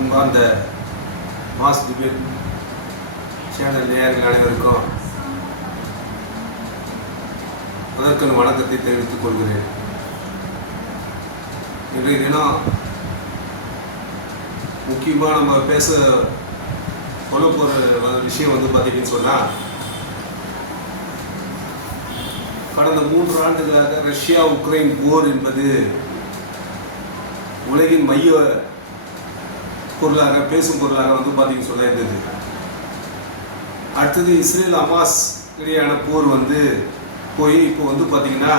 அன்பார்ந்த mass debate channel நேயர்கள் அனைவருக்கும் அதற்கு வணக்கத்தை தெரிவித்துக் கொள்கிறேன். இன்றைய தினம் முக்கியமாக நம்ம பேச சொல்ல போகிற விஷயம் வந்து பார்த்தீங்கன்னு சொன்னால் கடந்த மூன்று ஆண்டுகளாக ரஷ்யா உக்ரைன் போர் என்பது உலகின் மைய குரலாக பேசும் குரலாக வந்து பார்த்தீங்கன்னு சொல்ல இருந்தது அடுத்தது இஸ்ரேல் அமாஸ் இடையான போர் வந்து போய் இப்போ வந்து பார்த்தீங்கன்னா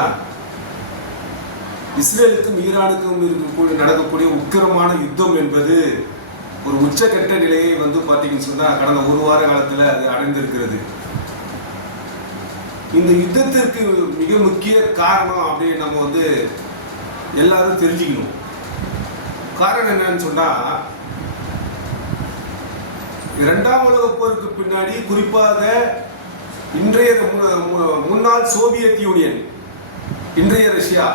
இஸ்ரேலுக்கும் ஈரானுக்கும் இருக்கக்கூடிய நடக்கக்கூடிய உக்கிரமான யுத்தம் என்பது ஒரு உச்சக்கட்ட நிலையை வந்து பார்த்தீங்கன்னு சொன்னால் கடந்த ஒரு வார காலத்தில் அது அடைந்திருக்கிறது. இந்த யுத்தத்திற்கு மிக முக்கிய காரணம் அப்படின்னு நம்ம வந்து எல்லாரும் தெரிஞ்சுக்கணும். காரணம் என்னன்னு சொன்னா இரண்டாம் உலக போருக்கு பின்னாடி குறிப்பாக இன்றைய மு- முன்னாள் சோவியத் யூனியன் இன்றைய ரஷ்யா.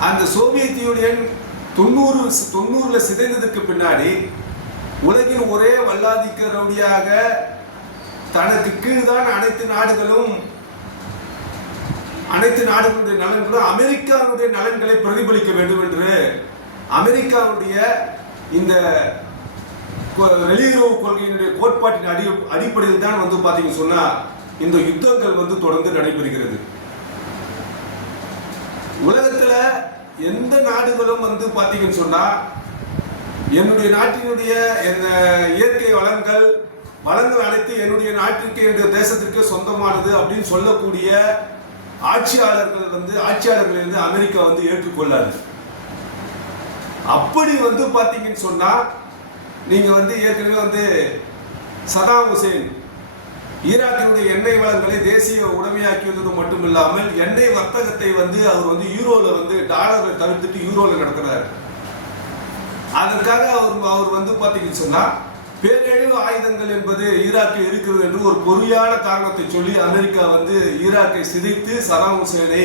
அந்த சோவியத் யூனியன் தொண்ணூறு தொண்ணூறுல சிதைந்ததுக்கு பின்னாடி உலகின் ஒரே வல்லாதிக்க ரவுடியாக தனக்கு கீழ்தான் அனைத்து நாடுகளும் அனைத்து நாடுகளுடைய நலன்களும் அமெரிக்காவுடைய நலன்களை பிரதிபலிக்க வேண்டும் என்று அமெரிக்காவுடைய இந்த வெளியுறவு கொள்கையினுடைய கோட்பாட்டின் அடி அடிப்படையில் தான் வந்து பார்த்தீங்கன்னு சொன்னா இந்த யுத்தங்கள் வந்து தொடர்ந்து நடைபெறுகிறது. உலகத்துல எந்த நாடுகளும் வந்து பார்த்தீங்கன்னு சொன்னா என்னுடைய நாட்டினுடைய இந்த இயற்கை வளங்கள் வளங்கள் அனைத்து என்னுடைய நாட்டிற்கு என்னுடைய தேசத்திற்கு சொந்தமானது அப்படின்னு சொல்லக்கூடிய ஆட்சியாளர்கள் வந்து ஆட்சியாளர்களை வந்து அமெரிக்கா வந்து ஏற்றுக்கொள்ளாது. அப்படி வந்து பார்த்தீங்கன்னு சொன்னா நீங்கள் வந்து ஏற்கனவே வந்து சதாம் ஹுசேன் ஈராக்கினுடைய எண்ணெய் வளங்களை தேசிய உடைமையாக்கியது மட்டும் இல்லாமல் எண்ணெய் வர்த்தகத்தை வந்து அவர் வந்து யூரோவில் வந்து டாலர்ல தவிர்த்துட்டு யூரோவில் நடத்துறாரு. அதற்காக அவர் அவர் வந்து பார்த்தீங்கன்னு சொன்னால் பேரழிவு ஆயுதங்கள் என்பது ஈராக்கில் இருக்கிறது என்று ஒரு பொறியான காரணத்தை சொல்லி அமெரிக்கா வந்து ஈராக்கை சிதைத்து சதாம் ஹுசேனை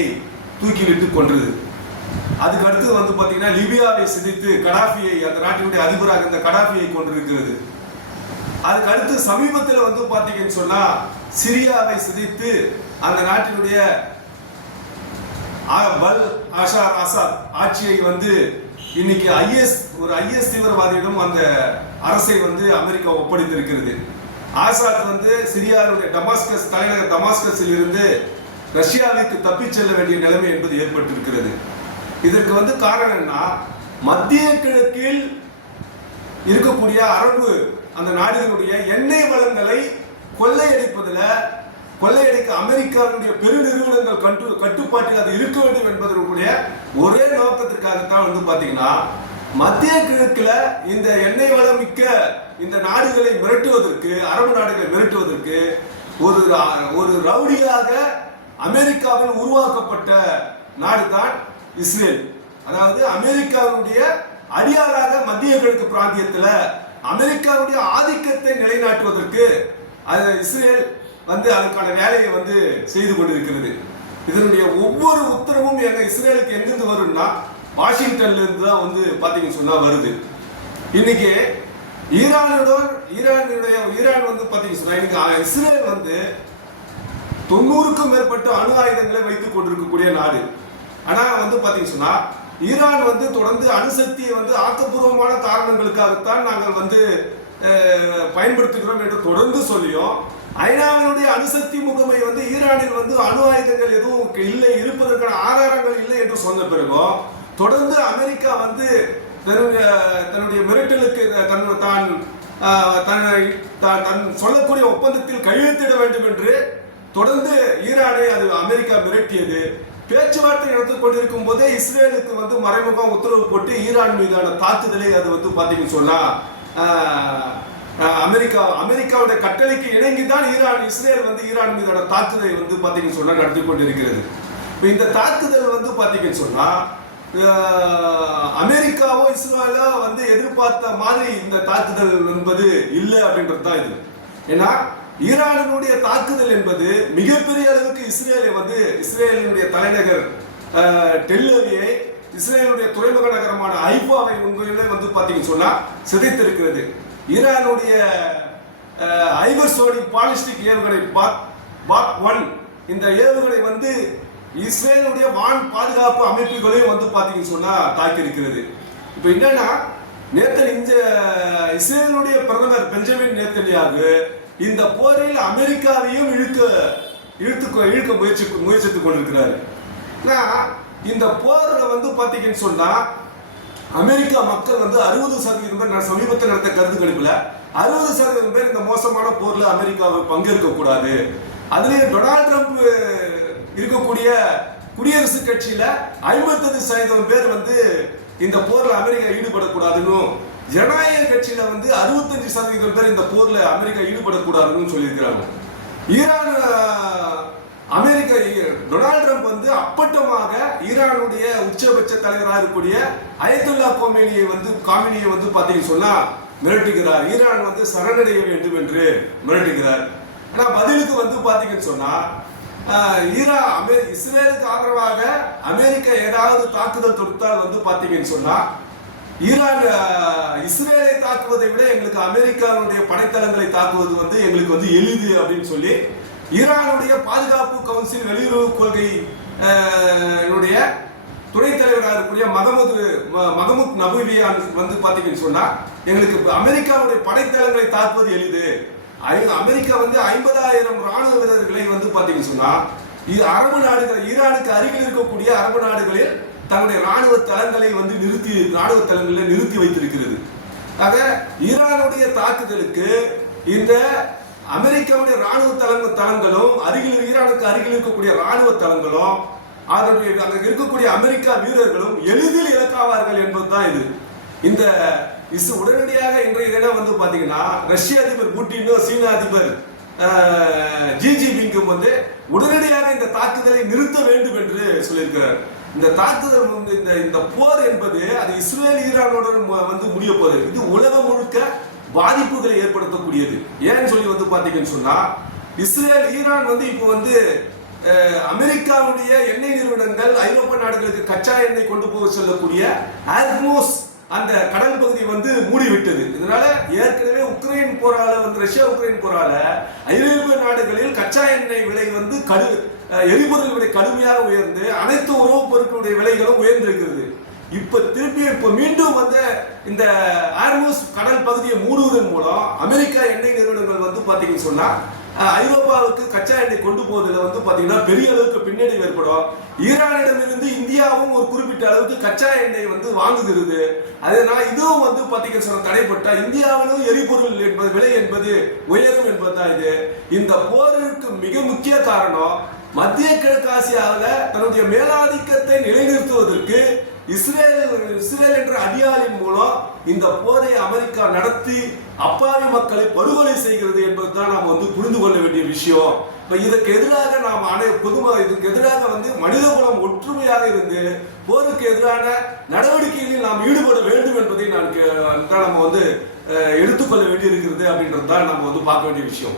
தூக்கிவிட்டு கொன்றது. அதுக்கு அடுத்து வந்து பாத்தீங்கன்னா லிபியாவை சிதைத்து கடாஃபியை அந்த நாட்டினுடைய அதிபராக இந்த கடாஃபியை கொண்டிருக்கிறது அதுக்கு அடுத்து சமீபத்தில் வந்து பார்த்தீங்கன்னு சொன்னா சிரியாவை சிதைத்து அந்த நாட்டினுடைய பல் ஆஷார் ஆசாத் ஆட்சியை வந்து இன்னைக்கு ஐஎஸ் ஒரு ஐஎஸ் தீவிரவாதியிடம் அந்த அரசை வந்து அமெரிக்கா ஒப்படைத்திருக்கிறது. ஆசாத் வந்து சிரியாவுடைய டமாஸ்கஸ் தலைநகர் டமாஸ்கஸில் இருந்து ரஷ்யாவிற்கு தப்பிச் செல்ல வேண்டிய நிலைமை என்பது ஏற்பட்டிருக்கிறது. இதற்கு வந்து காரணம் என்ன மத்திய கிழக்கில் இருக்கக்கூடிய அரபு அந்த நாடுகளுடைய எண்ணெய் வளங்களை கொள்ளையடிப்பதில் கொள்ளையடிக்க அமெரிக்காவுடைய பெருநிறுவனங்கள் கட்டு கட்டுப்பாட்டில் அது இருக்க வேண்டும் என்பதற்குடைய ஒரே நோக்கத்திற்காகத்தான் வந்து பார்த்தீங்கன்னா மத்திய கிழக்கில் இந்த எண்ணெய் வளம் மிக்க இந்த நாடுகளை மிரட்டுவதற்கு அரபு நாடுகளை மிரட்டுவதற்கு ஒரு ஒரு ரவுடியாக அமெரிக்காவில் உருவாக்கப்பட்ட நாடுதான் இஸ்ரேல். அதாவது அமெரிக்காவுடைய அடியாராக மத்திய கிழக்கு பிராந்தியத்தில் அமெரிக்காவுடைய ஆதிக்கத்தை நிலைநாட்டுவதற்கு அது இஸ்ரேல் வந்து அதற்கான வேலையை வந்து செய்து கொண்டிருக்கிறது. இதனுடைய ஒவ்வொரு உத்தரவும் எங்க இஸ்ரேலுக்கு எங்கிருந்து வரும்னா வாஷிங்டன்ல இருந்து தான் வந்து பாத்தீங்கன்னு சொன்னா வருது. இன்னைக்கு ஈரானோட ஈரானுடைய ஈரான் வந்து பாத்தீங்கன்னு சொன்னா இன்னைக்கு இஸ்ரேல் வந்து தொண்ணூறுக்கும் மேற்பட்ட அணு ஆயுதங்களை வைத்துக் கொண்டிருக்கக்கூடிய நாடு. ஆனால் வந்து பார்த்தீங்கன்னு சொன்னால் ஈரான் வந்து தொடர்ந்து அணுசக்தியை வந்து ஆக்கப்பூர்வமான காரணங்களுக்காகத்தான் நாங்கள் வந்து பயன்படுத்துகிறோம் என்று தொடர்ந்து சொல்லியும் ஐநாவினுடைய அணுசக்தி முகமை வந்து ஈரானில் வந்து அணு ஆயுதங்கள் எதுவும் இல்லை இருப்பதற்கான ஆதாரங்கள் இல்லை என்று சொன்ன பிறகும் தொடர்ந்து அமெரிக்கா வந்து தன்னுடைய தன்னுடைய மிரட்டலுக்கு தன் தான் தன்னை தான் தன் சொல்லக்கூடிய ஒப்பந்தத்தில் கையெழுத்திட வேண்டும் என்று தொடர்ந்து ஈரானை அது அமெரிக்கா மிரட்டியது. பேச்சுவார்த்தை நடத்தி கொண்டிருக்கும் போதே இஸ்ரேலுக்கு வந்து மறைமுகம் உத்தரவு போட்டு ஈரான் மீதான தாக்குதலை அது வந்து பாத்தீங்கன்னு சொன்னா அமெரிக்கா அமெரிக்காவுடைய கட்டளைக்கு இணங்கி தான் ஈரான் இஸ்ரேல் வந்து ஈரான் மீதான தாக்குதலை வந்து பாத்தீங்கன்னு சொன்னா நடத்தி கொண்டிருக்கிறது. இப்போ இந்த தாக்குதல் வந்து பாத்தீங்கன்னு சொன்னா அமெரிக்காவோ இஸ்ரேலோ வந்து எதிர்பார்த்த மாதிரி இந்த தாக்குதல் என்பது இல்லை அப்படின்றது தான் இது. ஏன்னா ஈரானினுடைய தாக்குதல் என்பது மிகப்பெரிய அளவுக்கு இஸ்ரேலை வந்து இஸ்ரேலினுடைய தலைநகர் டெல்லியை இஸ்ரேலுடைய துறைமுக நகரமான ஐபாவை உங்களிடம் வந்து பார்த்தீங்கன்னு சொன்னால் சிதைத்திருக்கிறது. ஈரானுடைய ஐவர்சோனிக் பாலிஸ்டிக் ஏவுகணை பாத் பாத் ஒன் இந்த ஏவுகணை வந்து இஸ்ரேலுடைய வான் பாதுகாப்பு அமைப்புகளையும் வந்து பார்த்தீங்கன்னு சொன்னால் தாக்கியிருக்கிறது. இப்போ என்னன்னா நேத்தன் இந்த இஸ்ரேலுடைய பிரதமர் பெஞ்சமின் நேத்தனியாக இந்த போரில் அமெரிக்காவையும் இழுக்க இழுத்து இழுக்க முயற்சி முயற்சித்துக் கொண்டிருக்கிறாரு. இந்த போரில் வந்து பார்த்தீங்கன்னு சொன்னா அமெரிக்கா மக்கள் வந்து அறுபது சதவீதம் பேர் நான் சமீபத்தில் நடந்த கருத்து கணிப்பில் அறுபது சதவீதம் பேர் இந்த மோசமான போரில் அமெரிக்காவை பங்கேற்க கூடாது. அதுலேயே டொனால்ட் ட்ரம்ப் இருக்கக்கூடிய குடியரசுக் கட்சியில ஐம்பத்தஞ்சு சதவீதம் பேர் வந்து இந்த போரில் அமெரிக்கா ஈடுபடக்கூடாதுன்னு ஜனநாயக கட்சியில வந்து அறுபத்தஞ்சு சதவீதம் பேர் இந்த போர்ல அமெரிக்கா ஈடுபடக்கூடாதுன்னு சொல்லியிருக்கிறாங்க. ஈரான் அமெரிக்க டொனால்ட் ட்ரம்ப் வந்து அப்பட்டமாக ஈரானுடைய உச்சபட்ச தலைவராக இருக்கக்கூடிய அயத்துல்லா கோமேனியை வந்து காமினியை வந்து பார்த்தீங்கன்னு சொன்னா மிரட்டுகிறார். ஈரான் வந்து சரணடைய வேண்டும் என்று மிரட்டுகிறார். ஆனா பதிலுக்கு வந்து பார்த்தீங்கன்னு சொன்னா ஈரா அமெரி இஸ்ரேலுக்கு ஆதரவாக அமெரிக்கா ஏதாவது தாக்குதல் தொடுத்தால் வந்து பார்த்தீங்கன்னு சொன்னா ஈரான் இஸ்ரேலை தாக்குவதை விட எங்களுக்கு அமெரிக்காவுடைய படைத்தளங்களை தாக்குவது வந்து எங்களுக்கு வந்து எளிது அப்படின்னு சொல்லி ஈரானுடைய பாதுகாப்பு கவுன்சில் வெளியுறவு கொள்கை என்னுடைய துணைத் தலைவராக இருக்கக்கூடிய மகமது மகமுத் நபுவியான் வந்து பார்த்தீங்கன்னு சொன்னா எங்களுக்கு அமெரிக்காவுடைய படைத்தளங்களை தாக்குவது எளிது. அமெரிக்கா வந்து ஐம்பதாயிரம் ராணுவ வீரர்களை வந்து பார்த்தீங்கன்னு சொன்னா இது அரபு நாடுகள் ஈரானுக்கு அருகில் இருக்கக்கூடிய அரபு நாடுகளில் தன்னுடைய ராணுவ தளங்களை வந்து நிறுத்தி ராணுவ தளங்களில் நிறுத்தி வைத்திருக்கிறது. ஆக ஈரானுடைய தாக்குதலுக்கு இந்த அமெரிக்காவுடைய ராணுவ தளங்க தளங்களும் அருகில் ஈரானுக்கு அருகில் இருக்கக்கூடிய ராணுவ தளங்களும் அதனுடைய அங்க இருக்கக்கூடிய அமெரிக்கா வீரர்களும் எளிதில் இலக்காவார்கள் என்பதுதான் இது. இந்த இஸ் உடனடியாக இன்றைய தினம் வந்து பார்த்தீங்கன்னா ரஷ்ய அதிபர் புட்டினும் சீன அதிபர் ஜிஜிபிங்கும் ஜி ஜிபிங்கும் வந்து உடனடியாக இந்த தாக்குதலை நிறுத்த வேண்டும் என்று சொல்லியிருக்கிறார். இந்த தாக்குதல் வந்து இந்த இந்த போர் என்பது அது இஸ்ரேல் ஈரானோட வந்து முடிய போது இது உலகம் முழுக்க பாதிப்புகளை ஏற்படுத்தக்கூடியது. ஏன்னு சொல்லி வந்து பாத்தீங்கன்னு சொன்னா இஸ்ரேல் ஈரான் வந்து இப்போ வந்து அமெரிக்காவுடைய எண்ணெய் நிறுவனங்கள் ஐரோப்பிய நாடுகளுக்கு கச்சா எண்ணெய் கொண்டு போக செல்லக்கூடிய ஆல்மோஸ் அந்த கடல் பகுதி வந்து மூடிவிட்டது. இதனால ஏற்கனவே உக்ரைன் போரால வந்து ரஷ்யா உக்ரைன் போரால ஐரோப்பிய நாடுகளில் கச்சா எண்ணெய் விலை வந்து கடு எரிபொருள் விலை கடுமையாக உயர்ந்து அனைத்து உணவுப் பொருட்களுடைய விலைகளும் உயர்ந்திருக்கிறது. இப்ப திருப்பி இப்ப மீண்டும் வந்து இந்த ஆர்மோஸ் கடல் பகுதியை மூடுவதன் மூலம் அமெரிக்கா எண்ணெய் நிறுவனங்கள் வந்து பாத்தீங்கன்னு சொன்னா ஐரோப்பாவுக்கு கச்சா எண்ணெய் கொண்டு போவதில் வந்து பாத்தீங்கன்னா பெரிய அளவுக்கு பின்னடைவு ஏற்படும். ஈரானிடமிருந்து இந்தியாவும் ஒரு குறிப்பிட்ட அளவுக்கு கச்சா எண்ணெய் வந்து வாங்குகிறது. அதனால இதுவும் வந்து பாத்தீங்கன்னு சொன்னா தடைப்பட்டால் இந்தியாவிலும் எரிபொருள் என்பது விலை என்பது உயரும் என்பதுதான் இது. இந்த போருக்கு மிக முக்கிய காரணம் மத்திய கிழக்காசியாவில் தன்னுடைய மேலாதிக்கத்தை நிலைநிறுத்துவதற்கு இஸ்ரேல் இஸ்ரேல் என்ற அடியாளின் மூலம் இந்த போரை அமெரிக்கா நடத்தி அப்பாவி மக்களை படுகொலை செய்கிறது என்பதுதான் நாம் வந்து புரிந்து கொள்ள வேண்டிய விஷயம். இப்போ இதற்கு எதிராக நாம் அனை பொதும இதுக்கு எதிராக வந்து மனித குலம் ஒற்றுமையாக இருந்து போருக்கு எதிரான நடவடிக்கைகளில் நாம் ஈடுபட வேண்டும் என்பதை நான் நம்ம வந்து எடுத்துக்கொள்ள எடுத்துக்கொள்ள வேண்டியிருக்கிறது அப்படின்றது தான் நம்ம வந்து பார்க்க வேண்டிய விஷயம்.